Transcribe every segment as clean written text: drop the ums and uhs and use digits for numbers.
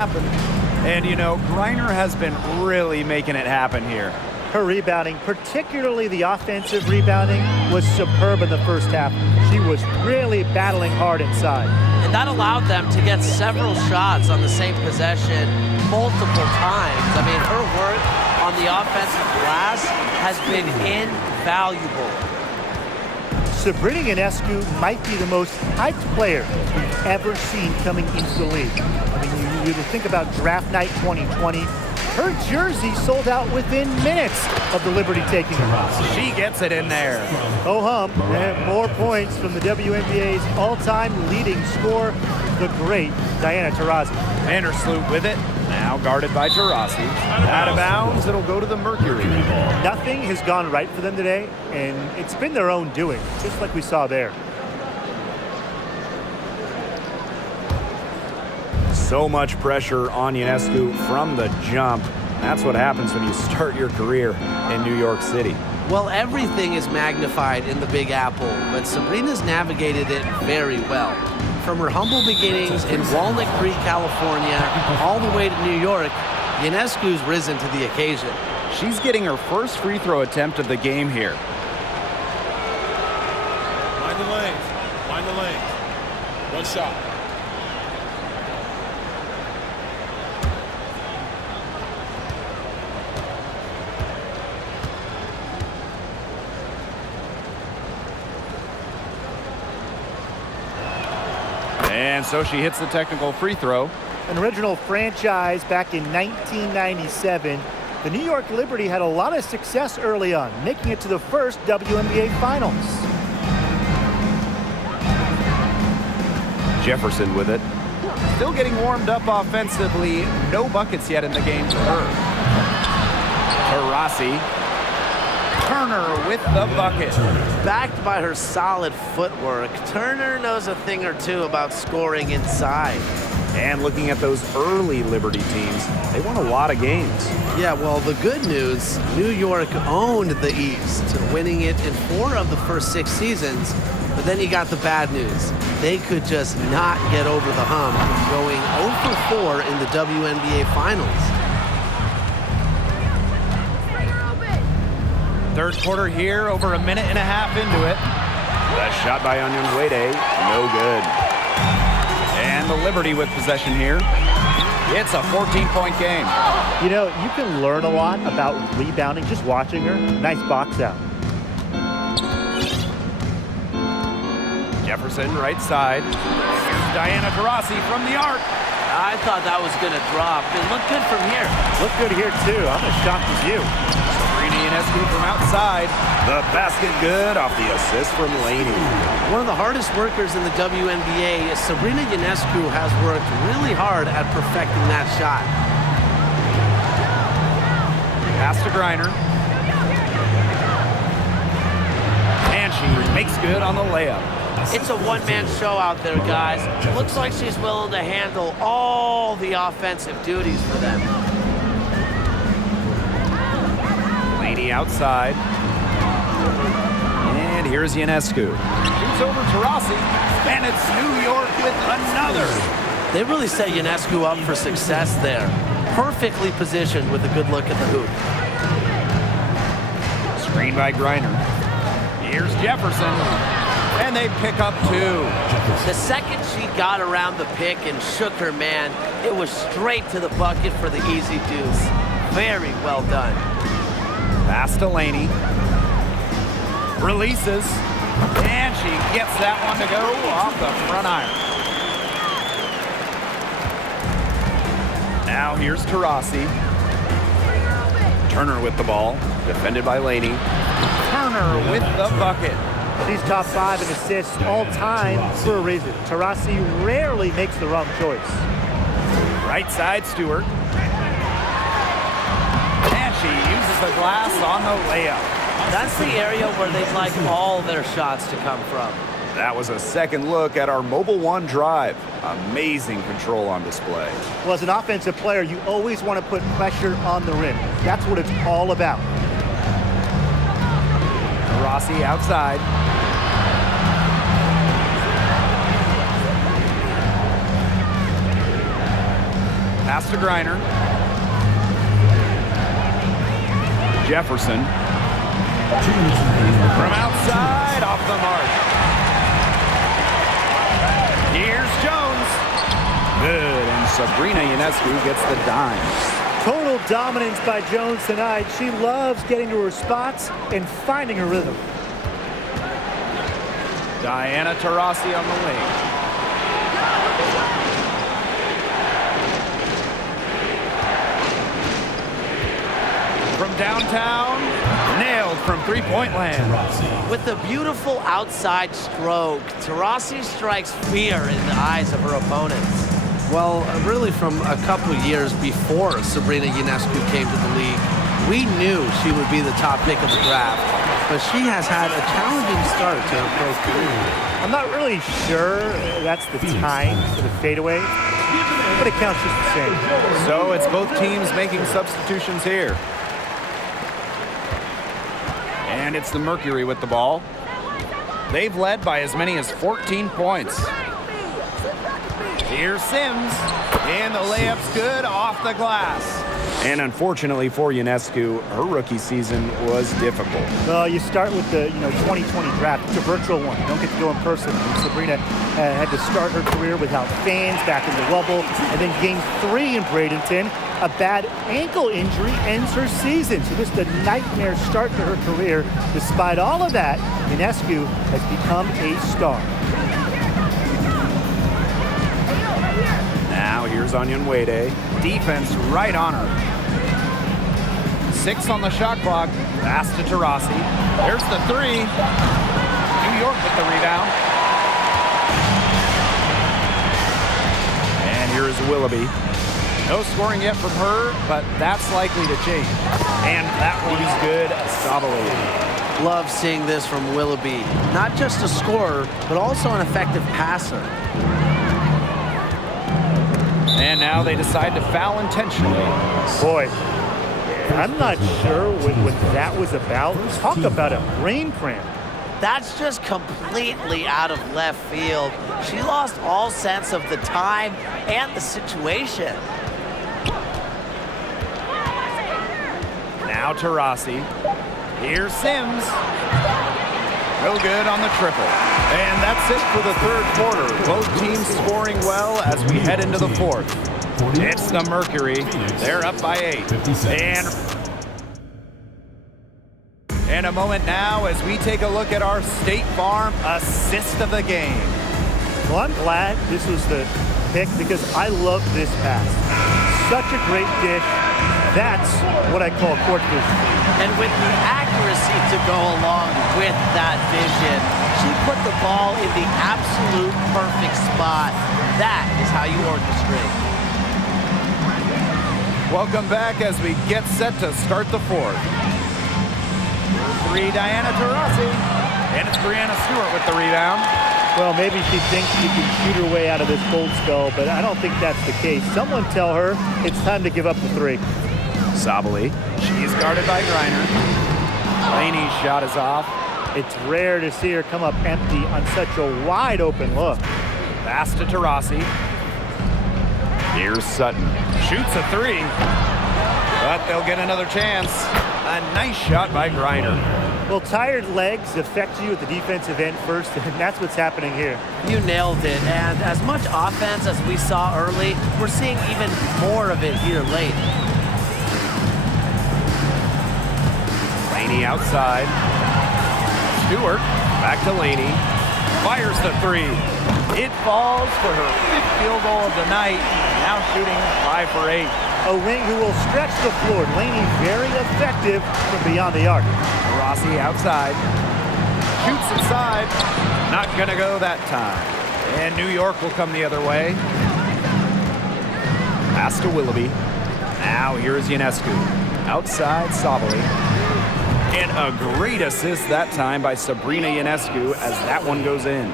happen. And, you know, Griner has been really making it happen here. Her rebounding, particularly the offensive rebounding, was superb in the first half. She was really battling hard inside. And that allowed them to get several shots on the same possession multiple times. I mean, her work on the offensive glass has been invaluable. Sabrina Ionescu might be the most hyped player we've ever seen coming into the league. I mean, you think about draft night 2020. Her jersey sold out within minutes of the Liberty taking her. She gets it in there. Oh hum, and more points from the WNBA's all-time leading scorer, the great Diana Taurasi. Vandersloot with it, now guarded by Taurasi. Out of bounds, it'll go to the Mercury. Nothing has gone right for them today, and it's been their own doing, just like we saw there. So much pressure on Ionescu from the jump. That's what happens when you start your career in New York City. Well, everything is magnified in the Big Apple, but Sabrina's navigated it very well. From her humble beginnings in Walnut Creek, California, all the way to New York, Ionescu's risen to the occasion. She's getting her first free throw attempt of the game here. Mind the lanes. Mind the lanes. One shot. And so she hits the technical free throw. An original franchise back in 1997, the New York Liberty had a lot of success early on, making it to the first WNBA Finals. Jefferson with it. Still getting warmed up offensively. No buckets yet in the game for her. Taurasi. Turner with the bucket. Backed by her solid footwork, Turner knows a thing or two about scoring inside. And looking at those early Liberty teams, they won a lot of games. Yeah, well, the good news, New York owned the East, winning it in 4 of the first 6 seasons. But then you got the bad news. They could just not get over the hump, going 0 for 4 in the WNBA Finals. Third quarter here, over a minute and a half into it. That shot by Onyenwere, no good. And the Liberty with possession here. It's a 14-point game. You know, you can learn a lot about rebounding just watching her. Nice box out. Jefferson, right side. Here's Diana Taurasi from the arc. I thought that was going to drop. It looked good from here. Looked good here, too. I'm as shocked as you. Sabrina Ionescu from outside. The basket good off the assist from Laney. One of the hardest workers in the WNBA, Sabrina Ionescu has worked really hard at perfecting that shot. Pass to Griner. And she makes good on the layup. It's a one-man show out there, guys. Looks like she's willing to handle all the offensive duties for them. Laney outside. And here's Ionescu. Shoots over Taurasi, and it's New York with another. They really set Ionescu up for success there. Perfectly positioned with a good look at the hoop. Screen by Griner. Here's Jefferson. And they pick up 2. The second she got around the pick and shook her man, it was straight to the bucket for the easy deuce. Very well done. Pass to Laney. Releases. And she gets that one to go off the front iron. Now here's Taurasi. Turner with the ball. Defended by Laney. Turner with the bucket. She's top 5 in assists all time for a reason. Taurasi rarely makes the wrong choice. Right side, Stewart. And she uses the glass on the layup. That's the area where they'd like all their shots to come from. That was a second look at our Mobile One drive. Amazing control on display. Well, as an offensive player, you always want to put pressure on the rim. That's what it's all about. Rossi outside. Pass to Griner. Jefferson. From outside, off the mark. Here's Jones. Good, and Sabrina Ionescu gets the dime. Total dominance by Jones tonight. She loves getting to her spots and finding her rhythm. Diana Taurasi on the wing. From downtown, nailed from three-point land. With a beautiful outside stroke, Taurasi strikes fear in the eyes of her opponents. Well, really from a couple years before Sabrina Ionescu came to the league, we knew she would be the top pick of the draft, but she has had a challenging start to her pro career. I'm not really sure that's the time for the fadeaway, but it counts just the same. So it's both teams making substitutions here. And it's the Mercury with the ball. They've led by as many as 14 points. Here's Sims, and the layup's good off the glass. And unfortunately for Ionescu, her rookie season was difficult. Well, you start with the 2020 draft. It's a virtual one. You don't get to go in person. And Sabrina had to start her career without fans back in the Wubble. And then game 3 in Bradenton, a bad ankle injury ends her season. So just a nightmare start to her career. Despite all of that, Ionescu has become a star. Now here's Onyenwere. Defense right on her. 6 on the shot clock. Pass to Taurasi. There's the 3. New York with the rebound. And here's Willoughby. No scoring yet from her, but that's likely to change. And that one's good. Sabali. Love seeing this from Willoughby. Not just a scorer, but also an effective passer. And now they decide to foul intentionally. Boy, I'm not sure what that was about. Talk about a brain cramp. That's just completely out of left field. She lost all sense of the time and the situation. Now Taurasi. Here's Sims. No good on the triple. And that's it for the third quarter. Both teams scoring well as we head into the fourth. It's the Mercury. They're up by 8. And a moment now as we take a look at our State Farm assist of the game. Well, I'm glad this was the pick because I love this pass. Such a great dish. That's what I call court vision. And with the accuracy to go along with that vision, she put the ball in the absolute perfect spot. That is how you orchestrate. Welcome back as we get set to start the fourth. 3, Diana Taurasi. And it's Brianna Stewart with the rebound. Well, maybe she thinks she can shoot her way out of this cold spell, but I don't think that's the case. Someone tell her it's time to give up the 3. Sabali. She's guarded by Griner. Laney's shot is off. It's rare to see her come up empty on such a wide open look. Pass to Taurasi. Here's Sutton. Shoots a 3. But they'll get another chance. A nice shot by Griner. Well, tired legs affect you at the defensive end first, and that's what's happening here. You nailed it. And as much offense as we saw early, we're seeing even more of it here late. Laney outside. Stewart back to Laney. Fires the 3. It falls for her 5th field goal of the night. Now shooting 5 for 8. A wing who will stretch the floor. Laney very effective from beyond the arc. Rossi outside. Shoots inside. Not gonna go that time. And New York will come the other way. Pass to Willoughby. Now here's Ionescu. Outside Sabali. And a great assist that time by Sabrina Ionescu as that one goes in.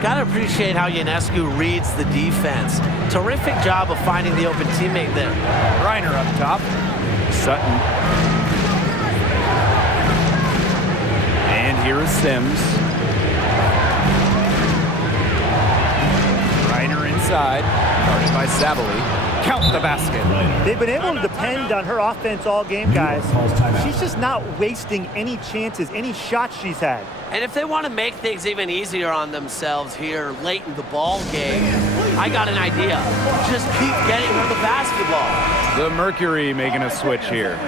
Gotta appreciate how Ionescu reads the defense. Terrific job of finding the open teammate there. Griner up top. Sutton. And here is Sims. Griner inside. Guarded by Sabali. count the basket. They've been able to depend on her offense all game, guys. She's just not wasting any chances, any shots she's had. And if they want to make things even easier on themselves here late in the ball game, I got an idea. Just keep getting her the basketball. The Mercury making a switch here.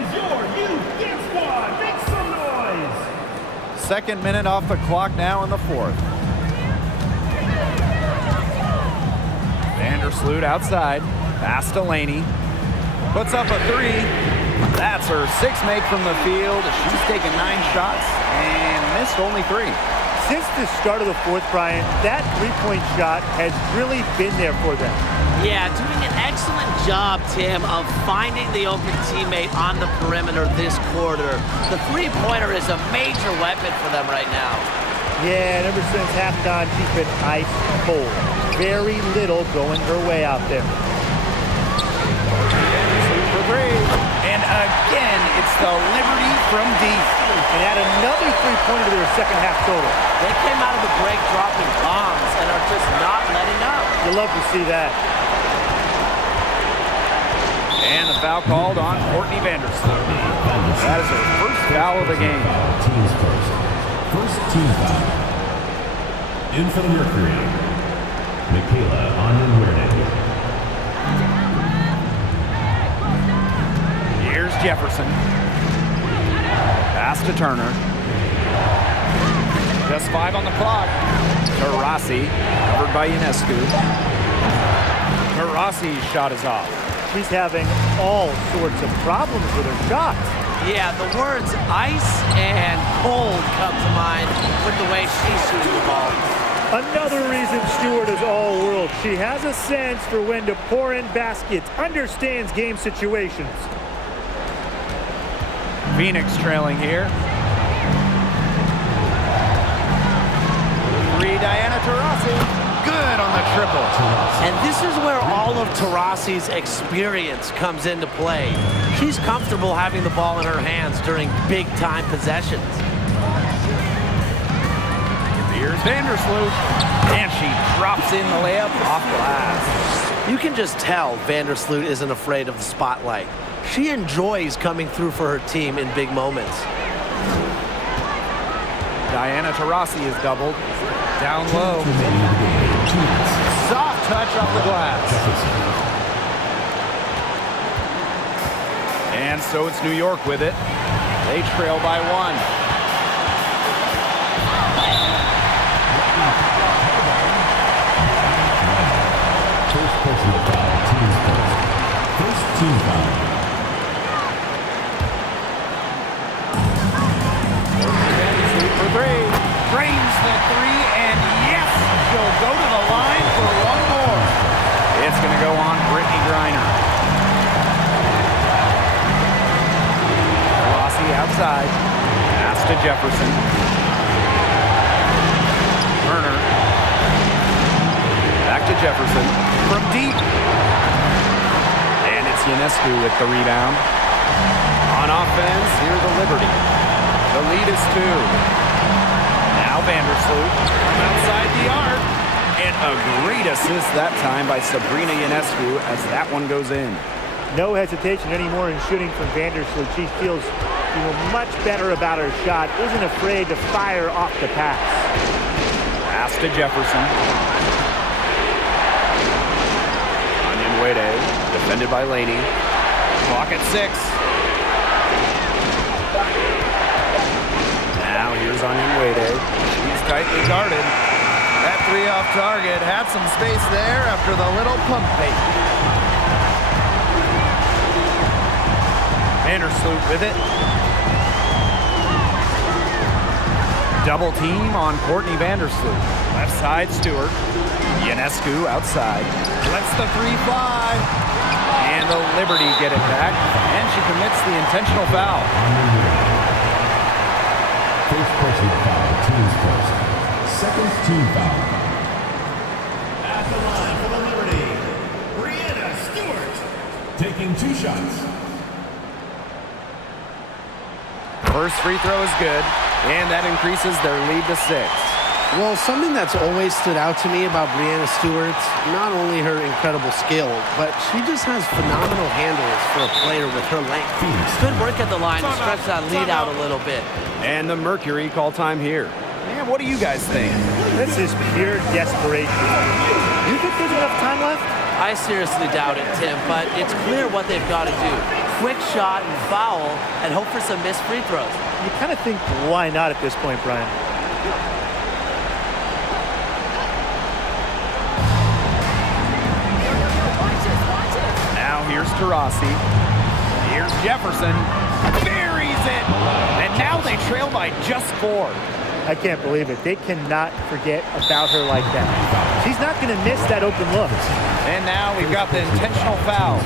Second minute off the clock now in the fourth. Vandersloot outside. Pass to Laney. Puts up a three. That's her sixth make from the field. She's taken 9 shots and missed only 3. Since the start of the fourth, Brian, that three-point shot has really been there for them. Yeah, doing an excellent job, Tim, of finding the open teammate on the perimeter this quarter. The three-pointer is a major weapon for them right now. Yeah, and ever since halftime, she's been ice cold. Very little going her way out there. For 3. And again, it's the Liberty from deep. And add another three-pointer to their second half total. They came out of the break dropping bombs and are just not letting up. You love to see that. And the foul called on Courtney Vandersloot. That is her first foul of the game. Team's first team foul. In for the Mercury, Michaela Onyenwerde. Here's Jefferson. Pass to Turner. Just 5 on the clock. Taurasi, covered by Ionescu. Taurasi's shot is off. She's having all sorts of problems with her shots. Yeah, the words ice and cold come to mind with the way she's shooting the ball. Another reason Stewart is all-world. She has a sense for when to pour in baskets, understands game situations. Phoenix trailing here. 3, Diana Taurasi. Good on the triple. And this is where all of Taurasi's experience comes into play. She's comfortable having the ball in her hands during big-time possessions. Here's Vandersloot. And she drops in the layup off glass. You can just tell Vandersloot isn't afraid of the spotlight. She enjoys coming through for her team in big moments. Diana Taurasi is doubled. Down low. Soft touch off the glass. And so it's New York with it. They trail by 1. First personal foul, team's first team foul. For 3. Drains the 3, and yes, she'll go to the line for 1 more. It's going to go on Brittany Griner. Rossi outside. Pass to Jefferson. Turner. Back to Jefferson. From deep. And it's Ionescu with the rebound. On offense, here's the Liberty. The lead is 2. Now Vandersloot from outside the arc. And a great assist that time by Sabrina Ionescu as that one goes in. No hesitation anymore in shooting from Vandersloot. She feels much better about her shot. Isn't afraid to fire off the pass. Pass to Jefferson. Onyenwerde, defended by Laney. Clock at 6. Now here's Onyenwerde. She's tightly guarded. That 3 off target had some space there after the little pump fake. Vandersloot with it. Double team on Courtney Vandersloot. Left side, Stewart. Ionescu outside. Lets the 3 fly. And the Liberty get it back. And she commits the intentional foul. First personal foul, team's first. Second team foul. At the line for the Liberty, Brianna Stewart. Taking 2 shots. First free throw is good, and that increases their lead to 6. Well, something that's always stood out to me about Breanna Stewart, not only her incredible skill, but she just has phenomenal handles for a player with her length. Good work at the line to stretch that lead out a little bit. And the Mercury call time here. Man, what do you guys think? This is pure desperation. You think there's enough time left? I seriously doubt it, Tim, but it's clear what they've got to do. Quick shot and foul, and hope for some missed free throws. You kind of think, why not at this point, Brian? Now here's Taurasi. Here's Jefferson. Buries it. And now they trail by just 4. I can't believe it. They cannot forget about her like that. She's not going to miss that open look. And now we've got the intentional foul.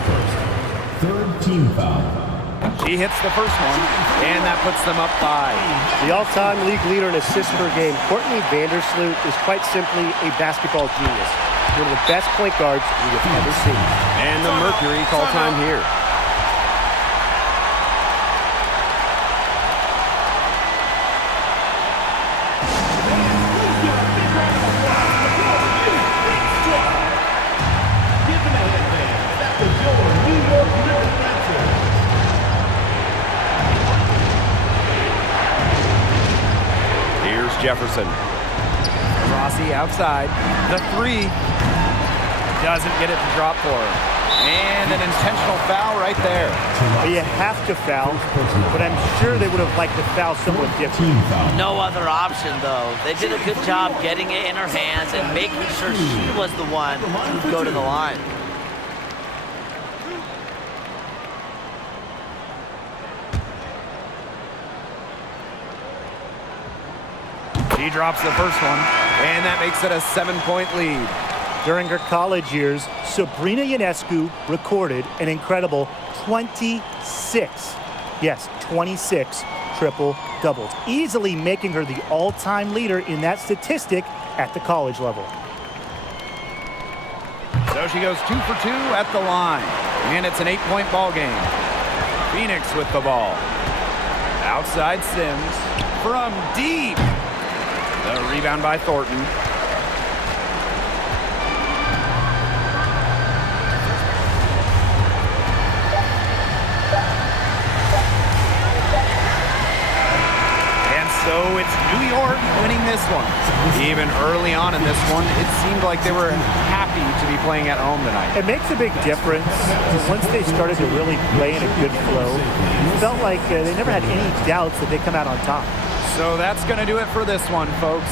Third team foul. She hits the first one, and that puts them up 5. The all-time league leader in assists per game, Courtney Vandersloot, is quite simply a basketball genius. One of the best point guards we have ever seen. And the Mercury call time here. Here's Jefferson. Rossi outside. The 3 doesn't get it to drop for her. And an intentional foul right there. You have to foul, but I'm sure they would have liked to foul someone different. No other option, though. They did a good job getting it in her hands and making sure she was the one who'd go to the line. She drops the first one, and that makes it a 7-point lead. During her college years, Sabrina Ionescu recorded an incredible 26, yes, 26 triple-doubles, easily making her the all-time leader in that statistic at the college level. So she goes 2 for 2 at the line, and it's an 8-point ball game. Phoenix with the ball. Outside Sims from deep. The rebound by Thornton. So it's New York winning this one. Even early on in this one, it seemed like they were happy to be playing at home tonight. It makes a big difference. Once they started to really play in a good flow, it felt like they never had any doubts that they'd come out on top. So that's going to do it for this one, folks.